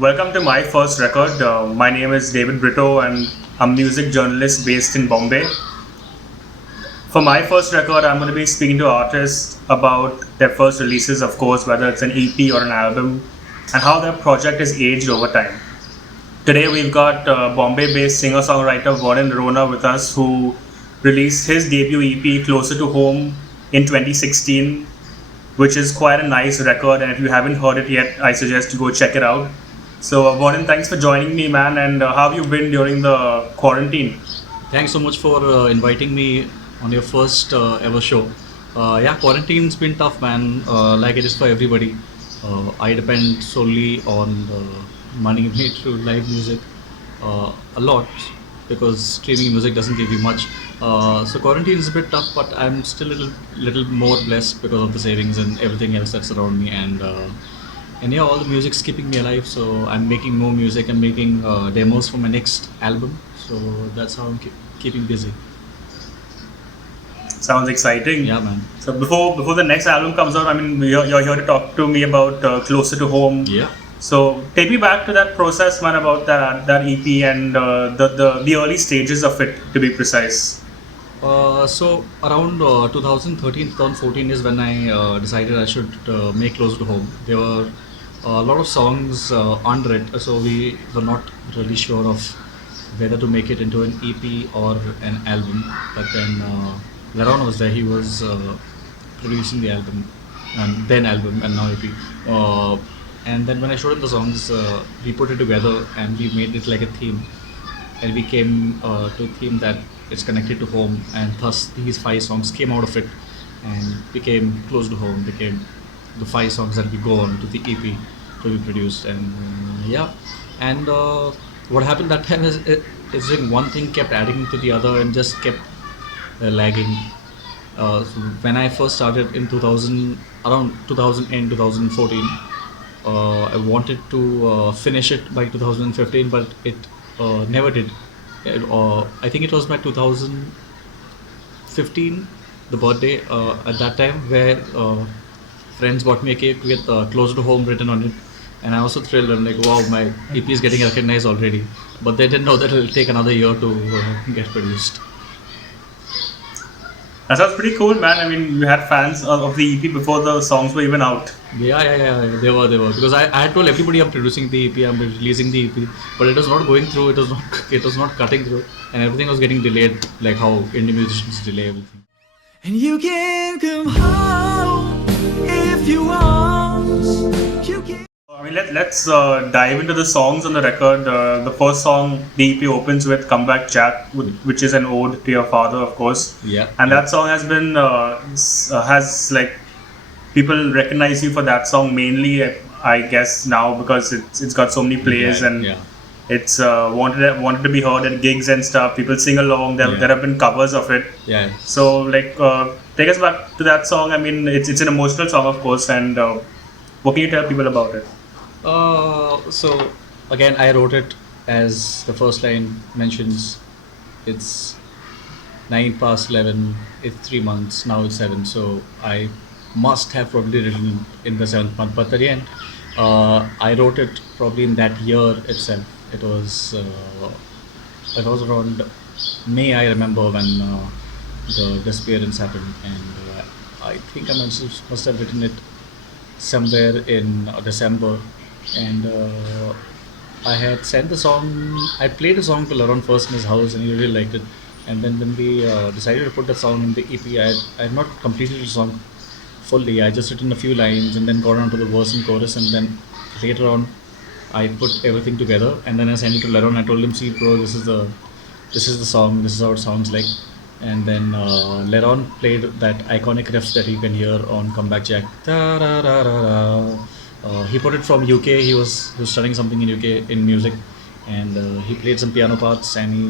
Welcome to my first record. My name is David Britto, and I'm a music journalist based in Bombay. For my first record, I'm going to be speaking to artists about their first releases, of course, whether it's an EP or an album, and how their project has aged over time. Today, we've got Bombay-based singer-songwriter Vernon Noronha with us, who released his debut EP, Closer to Home, in 2016, which is quite a nice record. And if you haven't heard it yet, I suggest you go check it out. So, Vernon, thanks for joining me, man. And how have you been during the quarantine? Thanks so much for inviting me on your first ever show. Yeah, quarantine's been tough, man. Like it is for everybody. I depend solely on the money made through live music a lot because streaming music doesn't give you much. So quarantine is a bit tough, but I'm still a little more blessed because of the savings and everything else that's around me. And yeah, all the music's keeping me alive. So I'm making more music. I'm making demos for my next album. So that's how I'm keeping busy. Sounds exciting. Yeah, man. So before the next album comes out, I mean, you're here to talk to me about Closer to Home. Yeah. So take me back to that process, man, about that EP and the early stages of it, to be precise. So around 2013, 2014 is when I decided I should make Closer to Home. There were a lot of songs under it, so we were not really sure of whether to make it into an EP or an album. But then Leron was there. He was producing the album, and then album, and now EP. And then when I showed him the songs, we put it together and we made it like a theme. And we came to a theme that it's connected to home, and thus these 5 songs came out of it and became Close to Home, became the 5 songs that we go on to the EP to be produced. And yeah, and what happened that time is like one thing kept adding to the other and just kept lagging. So when I first started in 2000, around 2010, 2014, I wanted to finish it by 2015, but it never did. I think it was my 2015, the birthday at that time, where friends bought me a cake with Close to Home written on it. And I was so thrilled. I'm like, wow, my EP is getting recognized already. But they didn't know that it'll take another year to get produced. That sounds pretty cool, man. I mean, you had fans of the EP before the songs were even out. Yeah. They were. Because I had told everybody I'm producing the EP, I'm releasing the EP, but it was not going through. It was not cutting through, and everything was getting delayed, like how indie musicians delay everything. And you can come home if you want. You can. I mean, let's dive into the songs on the record. The first song, the EP opens with "Come Back, Jack," which is an ode to your father, of course. Yeah. And that song has been has like people recognize you for that song mainly, I guess now because it's got so many plays and Yeah. it's wanted to be heard at gigs and stuff. People sing along. There have been covers of it. Yeah. So like take us back to that song. I mean, it's an emotional song, of course. And what can you tell people about it? So again, I wrote it as the first line mentions. It's 9 past 11. It's 3 months now. It's 7. So I must have probably written in the 7th month. But again, I wrote it probably in that year itself. It was around May. I remember when the disappearance happened, and I think I must have written it somewhere in December. And I had sent the song. I played a song to Leron first in his house, and he really liked it. And then when we decided to put that song in the EP, I had not completed the song fully. I just written a few lines and then got on to the verse and chorus, and then later on, I put everything together, and then I sent it to Leron. I told him, "See, bro, this is the song. This is how it sounds like." And then Leron played that iconic riff that you can hear on "Come Back, Jack." He put it from UK. He was studying something in UK in music, and he played some piano parts, and he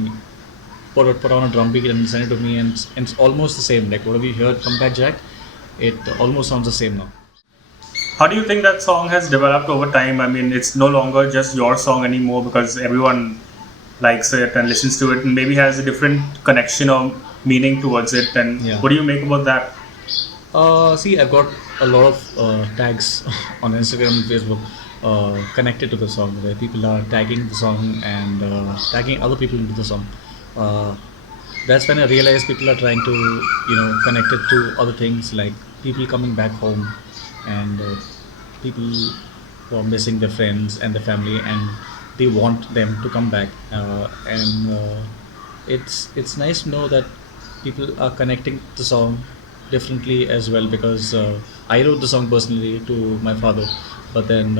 put on a drum beat and sent it to me, and it's almost the same. Like whatever you heard, "Come Back, Jack," it almost sounds the same now. How do you think that song has developed over time? I mean, it's no longer just your song anymore because everyone likes it and listens to it and maybe has a different connection or meaning towards it. And Yeah. what do you make about that? See, I've got a lot of tags on Instagram and Facebook, connected to the song, where people are tagging the song and tagging other people into the song. Uh, that's when I realized people are trying to, connect it to other things like people coming back home and people who are missing their friends and their family and they want them to come back. And it's nice to know that people are connecting the song differently as well because I wrote the song personally to my father, but then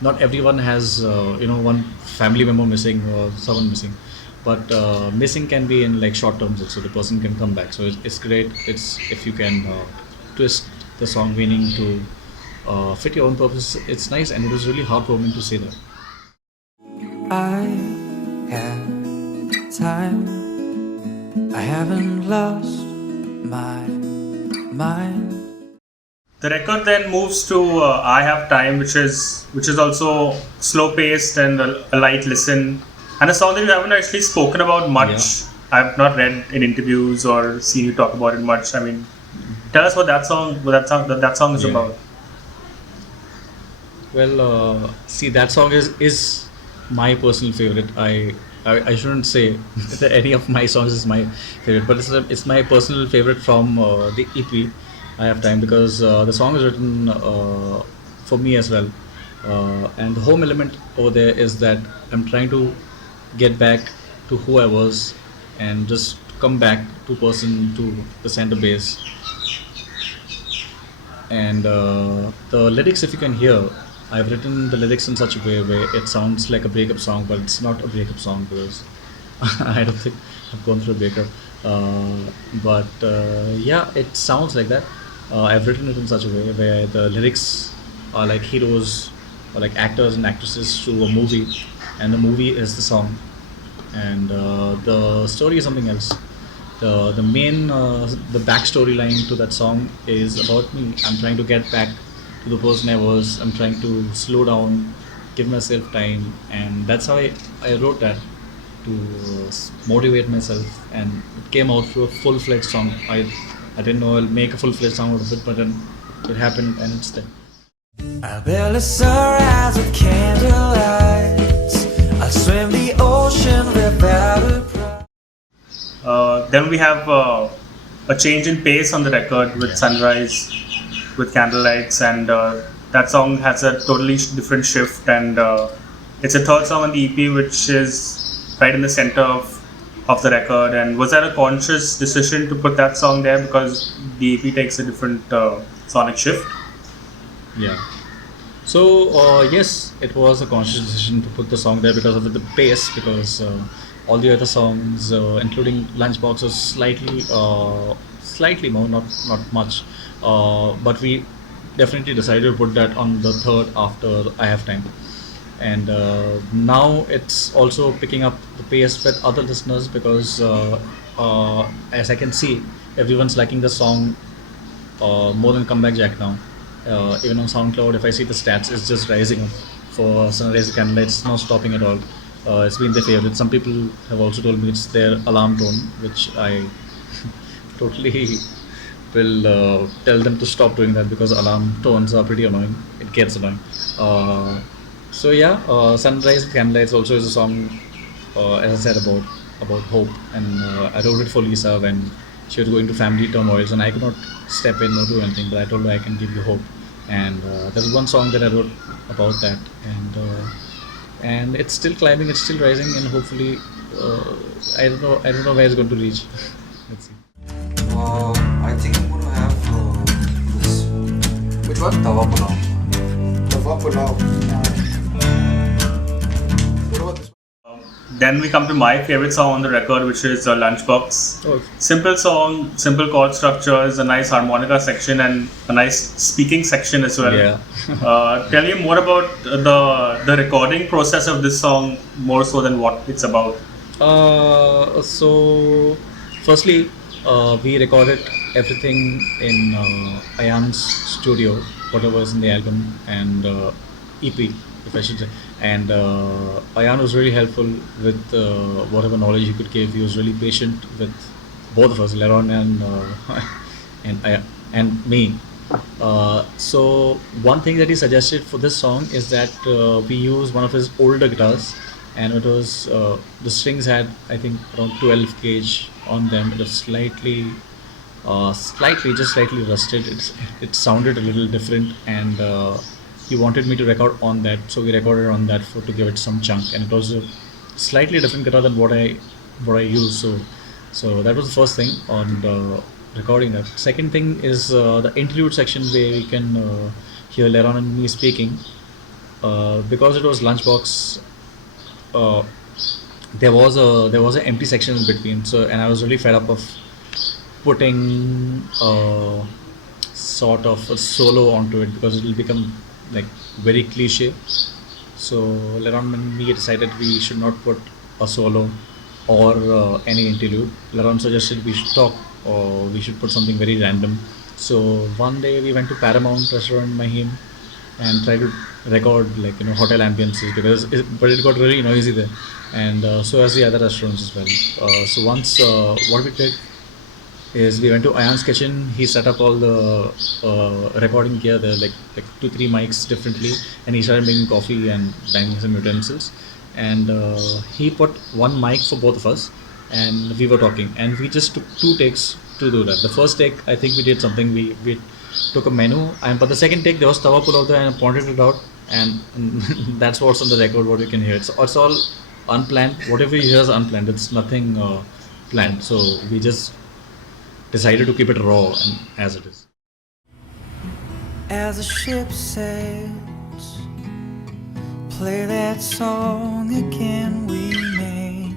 not everyone has one family member missing or someone missing, but missing can be in like short terms also. The person can come back, so it's great. It's if you can twist the song meaning to fit your own purpose. It's nice, and it was really heartwarming to say that. I have time. I haven't lost my mind. The record then moves to "I Have Time," which is also slow paced and a light listen, and a song that you haven't actually spoken about much. Yeah. I've not read in interviews or seen you talk about it much. I mean, tell us what that song is Yeah. about. Well, see, that song is my personal favorite. I shouldn't say that any of my songs is my favorite, but it's my personal favorite from the EP. I have time because the song is written for me as well, and the home element over there is that I'm trying to get back to who I was and just come back to person to the center base. And the lyrics, if you can hear, I've written the lyrics in such a way where it sounds like a breakup song, but it's not a breakup song because I don't think I've gone through a breakup. But yeah, it sounds like that. I've written it in such a way where the lyrics are like heroes or like actors and actresses to a movie, and the movie is the song, and the story is something else. The main the backstory line to that song is about me. I'm trying to get back to the person I was. I'm trying to slow down, give myself time, and that's how I wrote that to motivate myself, and it came out through a full-fledged song. I didn't know I'll make a full-fledged song out of it, but then it happened and it's there. I build a sunrise with candlelight. I swim the ocean without a price. Then we have a change in pace on the record with Sunrise, with Candlelights, and that song has a totally different shift. And it's a third song on the EP, which is right in the center of the record. And was that a conscious decision to put that song there because the EP takes a different sonic shift? Yeah. So yes, it was a conscious decision to put the song there because of the pace. Because all the other songs, including Lunchbox, was slightly more, not much. But we definitely decided to put that on the third after I Have Time. And now it's also picking up the pace with other listeners because, as I can see, everyone's liking the song more than Comeback Jack now. Even on SoundCloud, if I see the stats, it's just rising up for Sunrise Candlelight. It's not stopping at all. It's been their favorite. Some people have also told me it's their alarm tone, which I totally will tell them to stop doing that because alarm tones are pretty annoying. It gets annoying. So yeah, Sunrise with Candlelights also is a song, as I said, about hope, and I wrote it for Lisa when she was going to family turmoils, and I could not step in or do anything, but I told her I can give you hope, and there's one song that I wrote about that, and it's still climbing, it's still rising, and hopefully, I don't know where it's going to reach. Let's see. I think I'm gonna have this. Which one? Tawa pulao. Tawa pulao. What about this one? Then we come to my favorite song on the record, which is Lunchbox. Oh, Simple song, simple chord structures, a nice harmonica section, and a nice speaking section as well. yeah. Tell me more about the recording process of this song, more so than what it's about. So, firstly, we recorded everything in Ayan's studio, whatever is in the album and EP, if I should say. And Ayan was really helpful with whatever knowledge he could give. He was really patient with both of us, Leron and and me. So one thing that he suggested for this song is that we use one of his older guitars, and it was the strings had, I think, around 12 gauge on them. It was just slightly rusted. It sounded a little different, and he wanted me to record on that, so we recorded on that for to give it some chunk, and it was a slightly different guitar than what I use. So that was the first thing on the recording that. Second thing is the interlude section where we can hear Leron and me speaking. Because it was lunchbox, uh, there was an empty section in between. So, and I was really fed up of putting sort of a solo onto it because it will become like very cliche. So Leron and me decided we should not put a solo or any interlude. Leron suggested we should talk or we should put something very random. So one day we went to Paramount restaurant Mahim and tried to record like hotel ambiences but it got really noisy there, and so as the other restaurants as well. So once what we did is we went to Ayan's kitchen. He set up all the recording gear there, like 2 3 mics differently, and he started making coffee and banging some utensils. And he put one mic for both of us, and we were talking, and we just took 2 takes to do that. The first take, I think we did something. We took a menu, and but the second take there was tawa pulao there, and I pointed it out, and that's what's on the record. What you can hear. It's all unplanned. Whatever you hear is unplanned. It's nothing planned. So we just decided to keep it raw and as it is. As the ship sails, play that song again we made.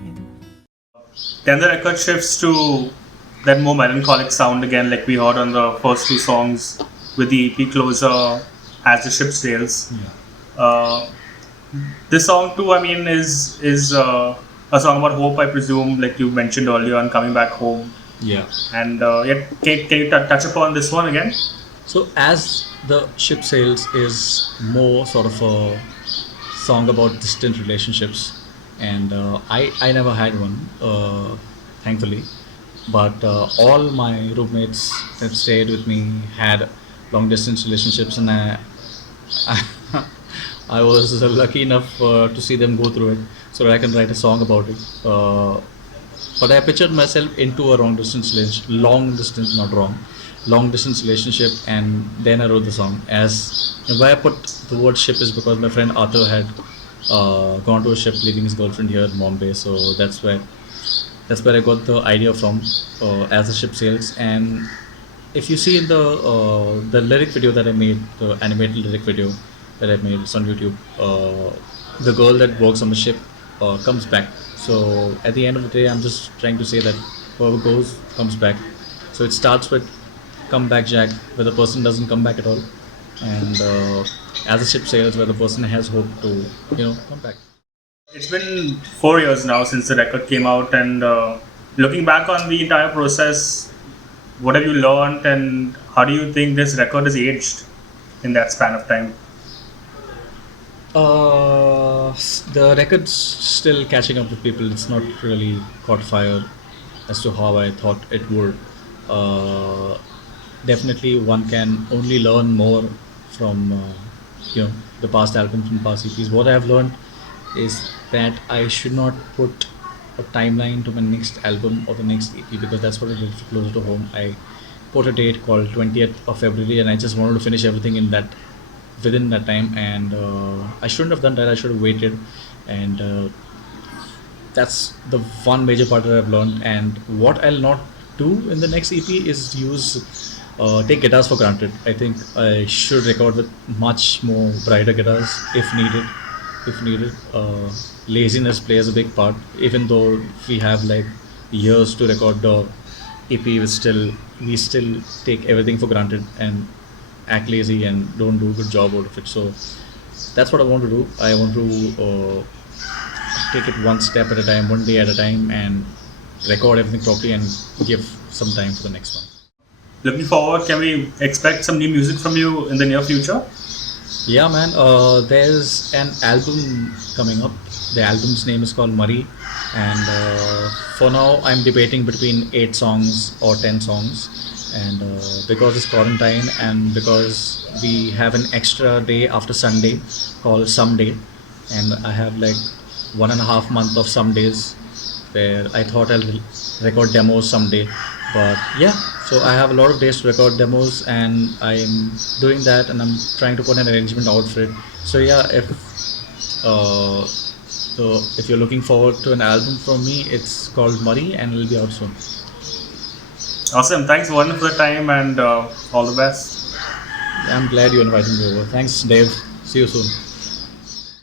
Then the record shifts to that more melancholic sound again, like we heard on the first 2 songs with the EP closer, As the Ship Sails. This song too, I mean, is a song about hope, I presume, like you mentioned earlier, on coming back home. Yeah. And can you touch upon this one again? So as the ship sails is more sort of a song about distant relationships, and I never had one, thankfully, but all my roommates that stayed with me had long distance relationships, and I was lucky enough to see them go through it, so that I can write a song about it. But I pictured myself into a long distance relationship, and then I wrote the song. As why I put the word ship is because my friend Arthur had gone to a ship leaving his girlfriend here in Bombay, so that's where I got the idea from. As the ship sails, and if you see in the lyric video that I made, the animated lyric video that I made, it's on YouTube. The girl that works on the ship comes back. So at the end of the day, I'm just trying to say that whoever goes comes back. So it starts with "Come Back, Jack," where the person doesn't come back at all, and as the ship sails, where the person has hope to come back. It's been 4 years now since the record came out, and looking back on the entire process, what have you learned, and how do you think this record has aged in that span of time? The record's still catching up with people. It's not really caught fire as to how I thought it would. Definitely, one can only learn more from the past albums and past EPs. What I have learned is that I should not put a timeline to my next album or the next EP, because that's what I did for Closer to Home. I put a date called 20th of February, and I just wanted to finish everything within that time, and I shouldn't have done that. I should have waited, and that's the one major part that I've learned. And what I'll not do in the next EP is take guitars for granted. I think I should record with much more brighter guitars if needed. Laziness plays a big part. Even though we have like years to record the EP, we still take everything for granted and act lazy and don't do a good job out of it. So that's what I want to do. I want to take it one step at a time, one day at a time, and record everything properly and give some time for the next one. Looking forward, can we expect some new music from you in the near future? Yeah, man. There's an album coming up. The album's name is called Murray, and for now I'm debating between 8 songs or 10 songs. and because it's quarantine and because we have an extra day after Sunday called Someday, and I have like 1.5 month of some days where I thought I'll record demos someday. But yeah, so I have a lot of days to record demos, and I'm doing that, and I'm trying to put an arrangement out for it. So yeah, if you're looking forward to an album from me, it's called Murray, and it'll be out soon. Awesome. Thanks, Vernon, for the time, and all the best. I'm glad you invited me over. Thanks, Dave. See you soon.